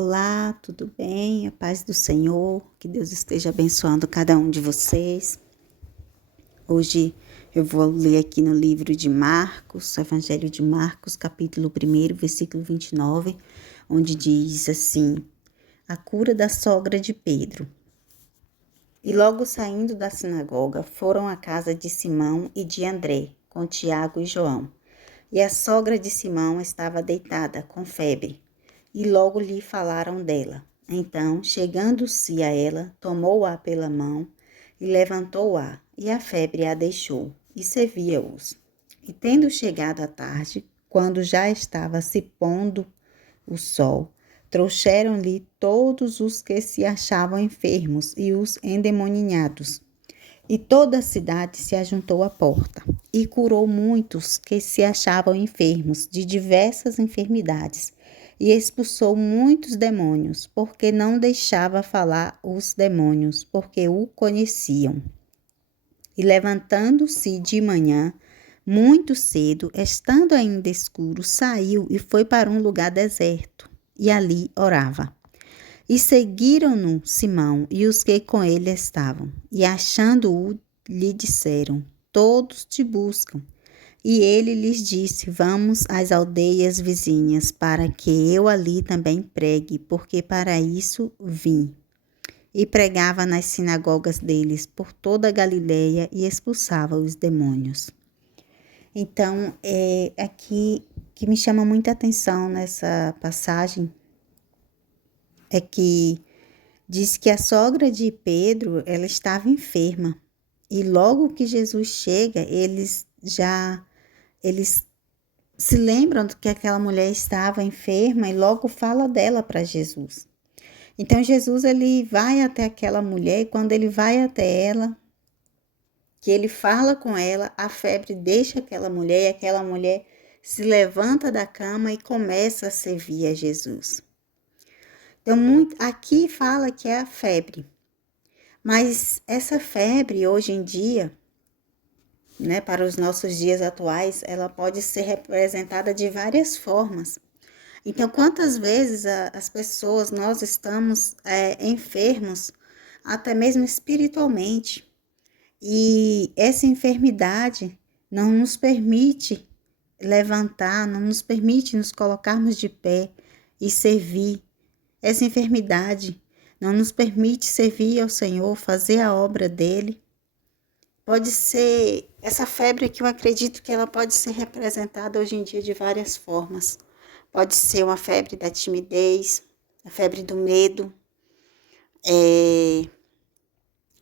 Olá, tudo bem? A paz do Senhor, que Deus esteja abençoando cada um de vocês. Hoje eu vou ler aqui no livro de Marcos, Evangelho de Marcos, capítulo 1, versículo 29, onde diz assim: a cura da sogra de Pedro. E logo saindo da sinagoga, foram à casa de Simão e de André, com Tiago e João. E a sogra de Simão estava deitada, com febre. E logo lhe falaram dela. Então, chegando-se a ela, tomou-a pela mão e levantou-a, e a febre a deixou, e servia-os. E tendo chegado a tarde, quando já estava se pondo o sol, trouxeram-lhe todos os que se achavam enfermos e os endemoninhados. E toda a cidade se ajuntou à porta, e curou muitos que se achavam enfermos de diversas enfermidades, e expulsou muitos demônios, porque não deixava falar os demônios, porque o conheciam. E levantando-se de manhã, muito cedo, estando ainda escuro, saiu e foi para um lugar deserto, e ali orava. E seguiram-no Simão e os que com ele estavam, e achando-o, lhe disseram: todos te buscam. E ele lhes disse: vamos às aldeias vizinhas, para que eu ali também pregue, porque para isso vim. E pregava nas sinagogas deles por toda a Galileia e expulsava os demônios. Então, aqui que me chama muita atenção nessa passagem é que diz que a sogra de Pedro, ela estava enferma. E logo que Jesus chega, eles se lembram que aquela mulher estava enferma e logo fala dela para Jesus. Então Jesus ele vai até aquela mulher e quando ele vai até ela, que ele fala com ela, a febre deixa aquela mulher e aquela mulher se levanta da cama e começa a servir a Jesus. Então aqui fala que é a febre, mas essa febre hoje em dia, para os nossos dias atuais, ela pode ser representada de várias formas. Então, quantas vezes as pessoas, nós estamos enfermos, até mesmo espiritualmente, e essa enfermidade não nos permite levantar, não nos permite nos colocarmos de pé e servir. Essa enfermidade não nos permite servir ao Senhor, fazer a obra dele. Pode ser, essa febre que eu acredito que ela pode ser representada hoje em dia de várias formas. Pode ser uma febre da timidez, a febre do medo,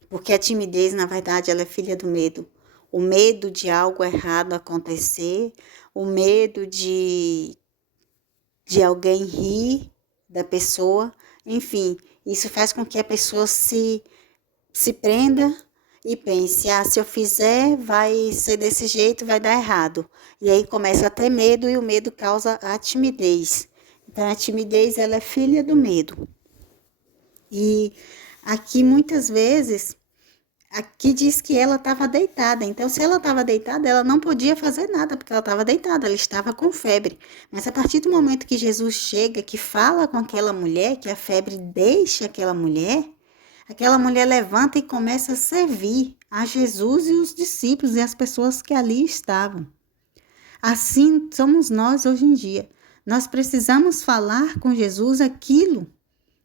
porque a timidez, na verdade, ela é filha do medo. O medo de algo errado acontecer, o medo de alguém rir da pessoa, enfim, isso faz com que a pessoa se prenda e pense, se eu fizer, vai ser desse jeito, vai dar errado. E aí começa a ter medo e o medo causa a timidez. Então, a timidez, ela é filha do medo. E aqui, muitas vezes, aqui diz que ela estava deitada. Então, se ela estava deitada, ela não podia fazer nada, porque ela estava deitada, ela estava com febre. Mas a partir do momento que Jesus chega, que fala com aquela mulher, que a febre deixa aquela mulher levanta e começa a servir a Jesus e os discípulos e as pessoas que ali estavam. Assim somos nós hoje em dia. Nós precisamos falar com Jesus aquilo,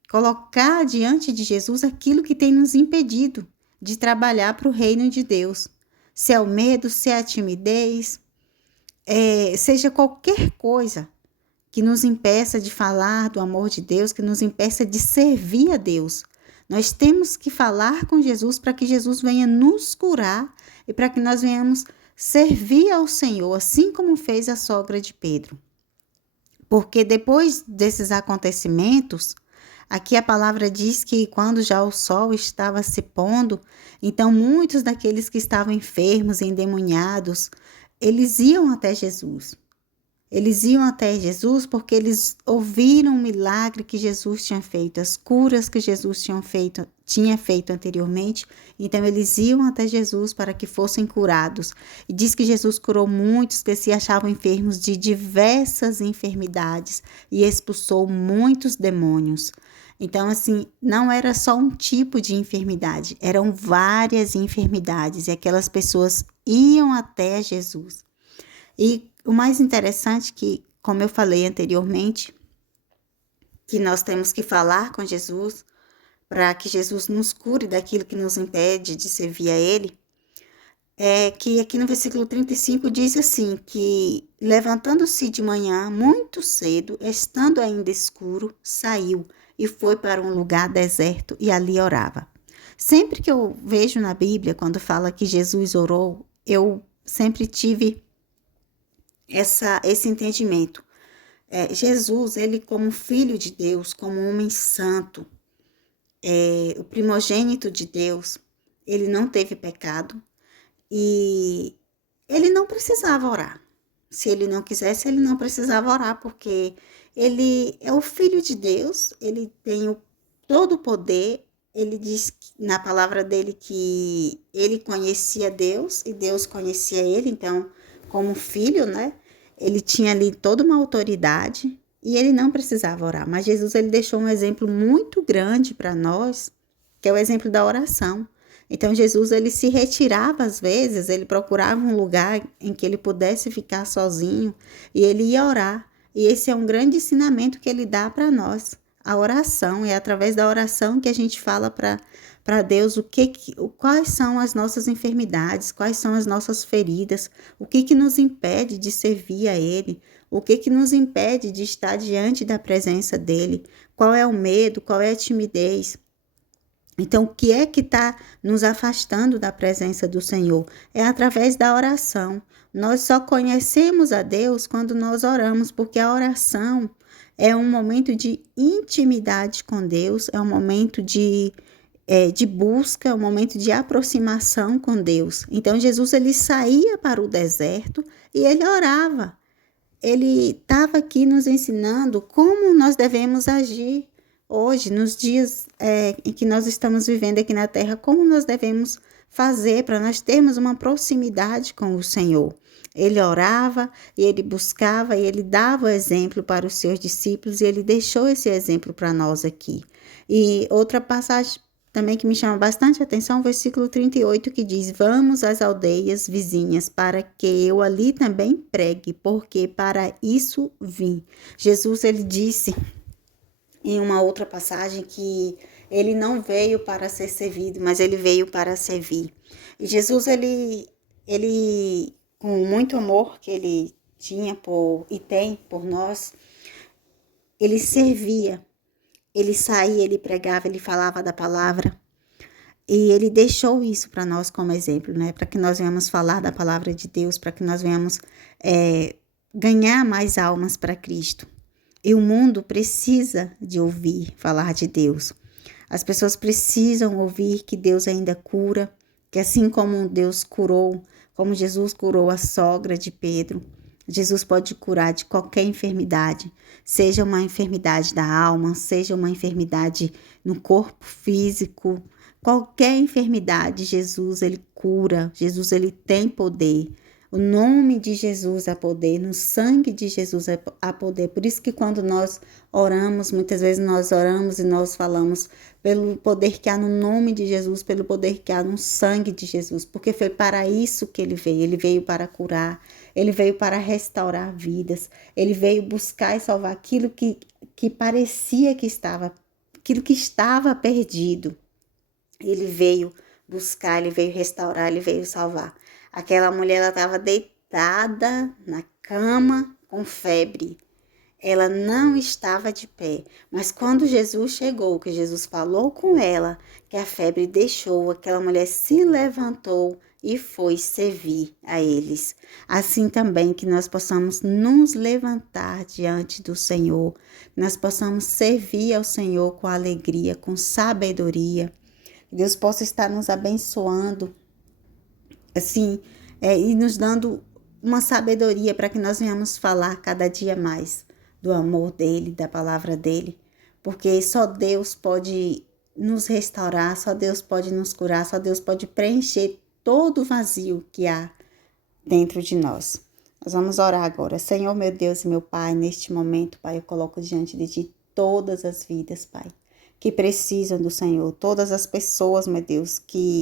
colocar diante de Jesus aquilo que tem nos impedido de trabalhar para o reino de Deus. Se é o medo, se é a timidez, seja qualquer coisa que nos impeça de falar do amor de Deus, que nos impeça de servir a Deus. Nós temos que falar com Jesus para que Jesus venha nos curar e para que nós venhamos servir ao Senhor, assim como fez a sogra de Pedro. Porque depois desses acontecimentos, aqui a palavra diz que quando já o sol estava se pondo, então muitos daqueles que estavam enfermos e endemoniados, eles iam até Jesus. Eles iam até Jesus porque eles ouviram o milagre que Jesus tinha feito, as curas que Jesus tinha feito anteriormente. Então eles iam até Jesus para que fossem curados. E diz que Jesus curou muitos que se achavam enfermos de diversas enfermidades e expulsou muitos demônios. Então, assim, não era só um tipo de enfermidade, eram várias enfermidades e aquelas pessoas iam até Jesus. E o mais interessante que, como eu falei anteriormente, que nós temos que falar com Jesus para que Jesus nos cure daquilo que nos impede de servir a Ele, é que aqui no versículo 35 diz assim, que levantando-se de manhã muito cedo, estando ainda escuro, saiu e foi para um lugar deserto e ali orava. Sempre que eu vejo na Bíblia, quando fala que Jesus orou, eu sempre tive esse entendimento. Jesus, ele como filho de Deus, como homem santo, o primogênito de Deus, ele não teve pecado e ele não precisava orar. Se ele não quisesse, ele não precisava orar, porque ele é o filho de Deus, ele tem todo o poder. Ele diz na palavra dele que ele conhecia Deus e Deus conhecia ele, então, como filho, né? Ele tinha ali toda uma autoridade e ele não precisava orar. Mas Jesus, ele deixou um exemplo muito grande para nós, que é o exemplo da oração. Então, Jesus, ele se retirava às vezes, ele procurava um lugar em que ele pudesse ficar sozinho e ele ia orar. E esse é um grande ensinamento que ele dá para nós. A oração, é através da oração que a gente fala para Deus quais são as nossas enfermidades, quais são as nossas feridas, o que nos impede de servir a Ele, o que nos impede de estar diante da presença dEle, qual é o medo, qual é a timidez. Então, o que é que está nos afastando da presença do Senhor? É através da oração. Nós só conhecemos a Deus quando nós oramos, porque a oração é um momento de intimidade com Deus, é um momento de busca, é um momento de aproximação com Deus. Então, Jesus, ele saía para o deserto e ele orava. Ele estava aqui nos ensinando como nós devemos agir hoje, nos dias em que nós estamos vivendo aqui na Terra, como nós devemos fazer para nós termos uma proximidade com o Senhor. Ele orava e ele buscava e ele dava o exemplo para os seus discípulos e ele deixou esse exemplo para nós aqui. E outra passagem também que me chama bastante a atenção, o versículo 38, que diz: vamos às aldeias vizinhas para que eu ali também pregue, porque para isso vim. Jesus, ele disse em uma outra passagem que ele não veio para ser servido, mas ele veio para servir. E Jesus, ele com muito amor que ele tinha e tem por nós, ele servia, ele saía, ele pregava, ele falava da palavra. E ele deixou isso para nós como exemplo, né? Para que nós venhamos falar da palavra de Deus, para que nós venhamos ganhar mais almas para Cristo. E o mundo precisa de ouvir falar de Deus. As pessoas precisam ouvir que Deus ainda cura, que assim como Deus curou, como Jesus curou a sogra de Pedro, Jesus pode curar de qualquer enfermidade, seja uma enfermidade da alma, seja uma enfermidade no corpo físico, qualquer enfermidade, Jesus, ele cura, Jesus, ele tem poder. O nome de Jesus é poder, no sangue de Jesus há poder. Por isso que quando nós oramos, muitas vezes nós oramos e nós falamos pelo poder que há no nome de Jesus, pelo poder que há no sangue de Jesus, porque foi para isso que ele veio. Ele veio para curar, ele veio para restaurar vidas, ele veio buscar e salvar aquilo que parecia que estava, aquilo que estava perdido. Ele veio buscar, ele veio restaurar, ele veio salvar. Aquela mulher, ela estava deitada na cama com febre. Ela não estava de pé. Mas quando Jesus chegou, que Jesus falou com ela, que a febre deixou, aquela mulher se levantou e foi servir a eles. Assim também que nós possamos nos levantar diante do Senhor, que nós possamos servir ao Senhor com alegria, com sabedoria. Que Deus possa estar nos abençoando, assim, e nos dando uma sabedoria para que nós venhamos falar cada dia mais do amor dele, da palavra dele, porque só Deus pode nos restaurar, só Deus pode nos curar, só Deus pode preencher todo o vazio que há dentro de nós. Nós vamos orar agora. Senhor, meu Deus e meu Pai, neste momento, Pai, eu coloco diante de Ti todas as vidas, Pai, que precisam do Senhor, todas as pessoas, meu Deus,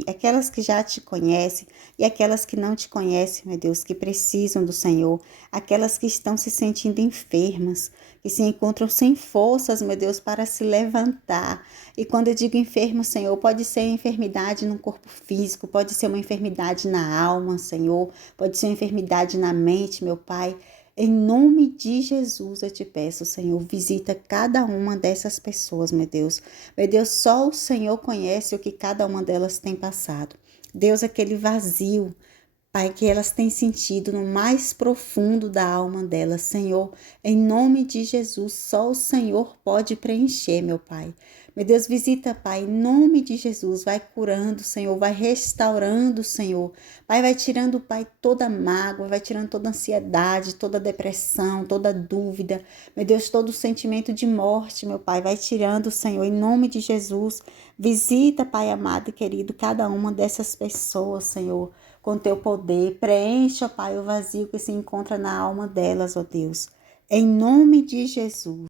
aquelas que já te conhecem e aquelas que não te conhecem, meu Deus, que precisam do Senhor, aquelas que estão se sentindo enfermas, que se encontram sem forças, meu Deus, para se levantar. E quando eu digo enfermo, Senhor, pode ser enfermidade no corpo físico, pode ser uma enfermidade na alma, Senhor, pode ser uma enfermidade na mente, meu Pai. Em nome de Jesus eu te peço, Senhor, visita cada uma dessas pessoas, meu Deus. Meu Deus, só o Senhor conhece o que cada uma delas tem passado. Deus, aquele vazio, Pai, que elas têm sentido no mais profundo da alma delas, Senhor, em nome de Jesus, só o Senhor pode preencher, meu Pai. Meu Deus, visita, Pai, em nome de Jesus, vai curando, Senhor, vai restaurando, Senhor. Pai, vai tirando, Pai, toda mágoa, vai tirando toda ansiedade, toda depressão, toda dúvida. Meu Deus, todo sentimento de morte, meu Pai, vai tirando, Senhor, em nome de Jesus. Visita, Pai amado e querido, cada uma dessas pessoas, Senhor, com teu poder. Preencha, Pai, o vazio que se encontra na alma delas, ó Deus. Em nome de Jesus.